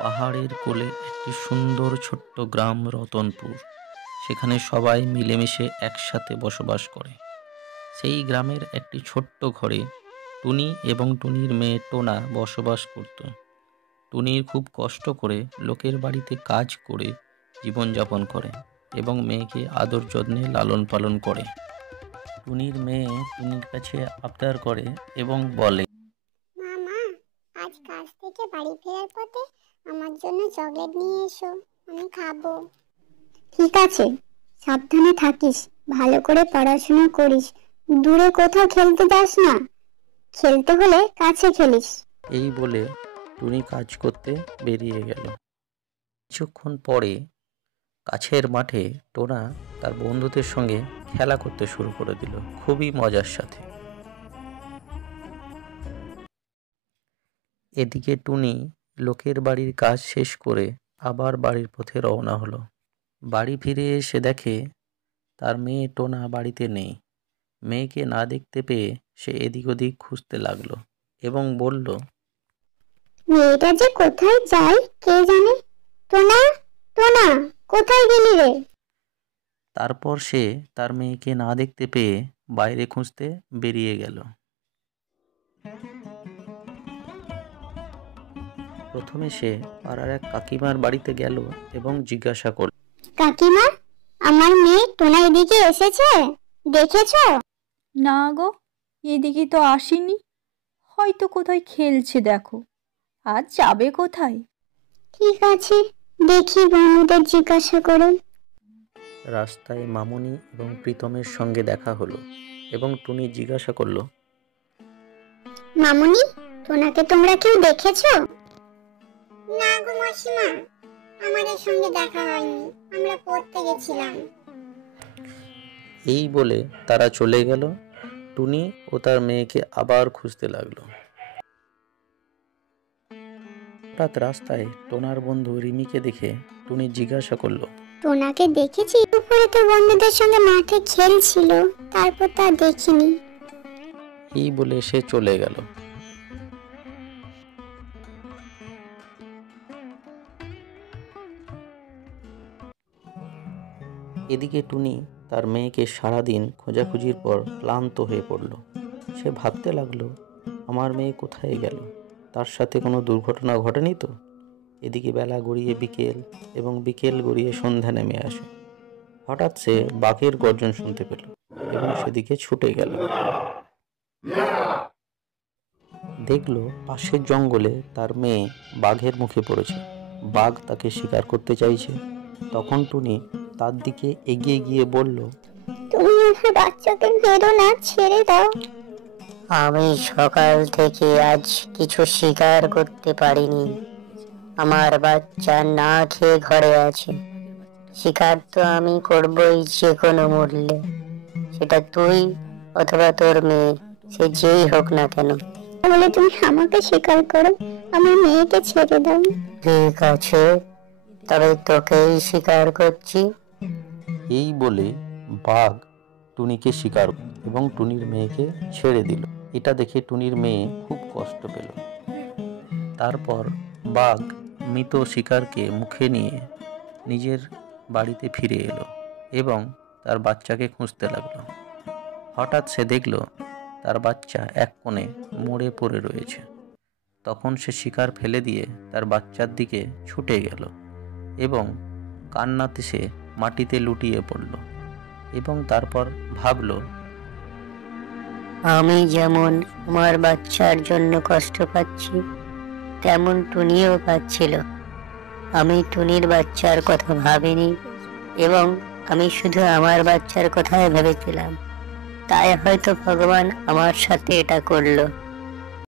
পাহাড়ের কোলে একটি সুন্দর ছোট্ট গ্রাম রতনপুর। সেখানে সবাই মিলেমিশে একসাথে বসবাস করে। সেই গ্রামের একটি ছোট্ট ঘরে টুনি এবং টুনির মেয়ে টোনা বসবাস করত। টুনির খুব কষ্ট করে লোকের বাড়িতে কাজ করে জীবনযাপন করে এবং মেয়েকে আদর যত্নে লালন পালন করে। টুনির মেয়ে টুনির কাছে আবদার করে এবং বলে, মামা, আজ কাজ থেকে বাড়ি ফেরার পথে আমার জন্য চকলেট নিয়ে এসো, আমি খাবো। ঠিক আছে, সাবধানে থাকিস, ভালো করে পড়াশোনা করিস, দূরে কোথাও খেলতে যাস না, খেলতে হলে কাছে খেলিস। এই বলে টুনি কাজ করতে বেরিয়ে গেল। কিছুক্ষণ পরে কাছের মাঠে টোনা তার বন্ধুদের সঙ্গে খেলা করতে শুরু করে দিল, খুবই মজার সাথে। এদিকে টুনি লোকের বাড়ির কাজ শেষ করে আবার বাড়ির পথে রওনা হলো। বাড়ি ফিরে এসে দেখে তার মেয়ে টোনা বাড়িতে নেই। মেয়েকে না দেখতে পেয়ে সে এদিক ওদিক খুঁজতে লাগলো এবং বলল, মেয়েটা যে কোথায় যায় কে জানে। টোনা, টোনা, কোথায় গেলি রে? তারপর সে তার মেয়েকে না দেখতে পেয়ে বাইরে খুঁজতে বেরিয়ে গেল। প্রথমে সে পাড়ার এক কাকিমার বাড়িতে গেল এবং জিজ্ঞাসা করল, কাকিমা, আমার মেয়ে টোনা এদিকে এসেছে, দেখেছো? না গো, এদিকে তো আসেনি, হয়তো কোথায় খেলছে। দেখো, আজ যাবে কোথায়? ঠিক আছে, দেখি বন্ধুদের জিজ্ঞাসা করুন। রাস্তায় মামুনি এবং প্রীতমের সঙ্গে দেখা হলো এবং টুনি জিজ্ঞাসা করলো, মামুনি, টোনাকে তোমরা কেউ দেখেছো? না গো মাসিমা, আমাদের সঙ্গে দেখা হয়নি, আমরা পড়তে গেছিলাম। এই বলে তারা চলে গেল। টুনি ও তার মেয়েকে আবার খুঁজতে লাগলো। হঠাৎ রাস্তায় টোনার বন্ধু রিমিকে দেখে টুনি জিজ্ঞাসা করলো, টোনাকে দেখেছি, উপরে তো বন্ধুদের সঙ্গে মাঠে খেলছিল, তারপর তা দেখিনি। এই বলে সে চলে গেল। এদিকে টুনি তার মেয়েকে সারাদিন খোঁজাখুঁজির পর ক্লান্ত হয়ে পড়ল। সে ভাবতে লাগলো, আমার মেয়ে কোথায় গেল? তার সাথে কোনো দুর্ঘটনা ঘটেনি তো? এদিকে বেলা গড়িয়ে বিকেল এবং বিকেল গড়িয়ে সন্ধ্যা নেমে আসে। হঠাৎ সে বাঘের গর্জন শুনতে পেল এবং সেদিকে ছুটে গেল। দেখলো পাশের জঙ্গলে তার মেয়ে বাঘের মুখে পড়েছে। বাঘ তাকে শিকার করতে চাইছে। তখন টুনি তার দিকে এগিয়ে গিয়ে বলল, তুমি আমার বাচ্চাকে মেরো না, ছেড়ে দাও। আমি সকাল থেকে আজ কিছু শিকার করতে পারিনি, আমার বাচ্চা না খেয়ে ঘরে আছে। শিকার তো আমি করবই যে কোনো মূল্যে, সেটা তুই অথবা তোর মেয়ে, সে যেই হোক না কেন। তাহলে তুমি আমাকে স্বীকার করো, আমার মেয়েকে ছেড়ে দাও। ঠিক আছে, তবে তোকেই স্বীকার করছি। এই বলে বাঘ টুনিকে শিকার এবং টুনির মেয়েকে ছেড়ে দিল। এটা দেখে টুনির মেয়ে খুব কষ্ট পেল। তারপর বাঘ মৃত শিকারকে মুখে নিয়ে নিজের বাড়িতে ফিরে এলো এবং তার বাচ্চাকে খুঁজতে লাগলো। হঠাৎ সে দেখল তার বাচ্চা এক কোণে মরে পড়ে রয়েছে। তখন সে শিকার ফেলে দিয়ে তার বাচ্চার দিকে ছুটে গেল এবং কান্নাতে সে মাটিতে লুটিয়ে পড়ল এবং তারপর ভাবল, আমি যেমন আমার বাচ্চার জন্য কষ্ট পাচ্ছি, তেমন টুনিও পাচ্ছিল। আমি টুনির বাচ্চার কথা ভাবিনি এবং আমি শুধু আমার বাচ্চার কথাই ভেবেছিলাম, তাই হয়তো ভগবান আমার সাথে এটা করলো।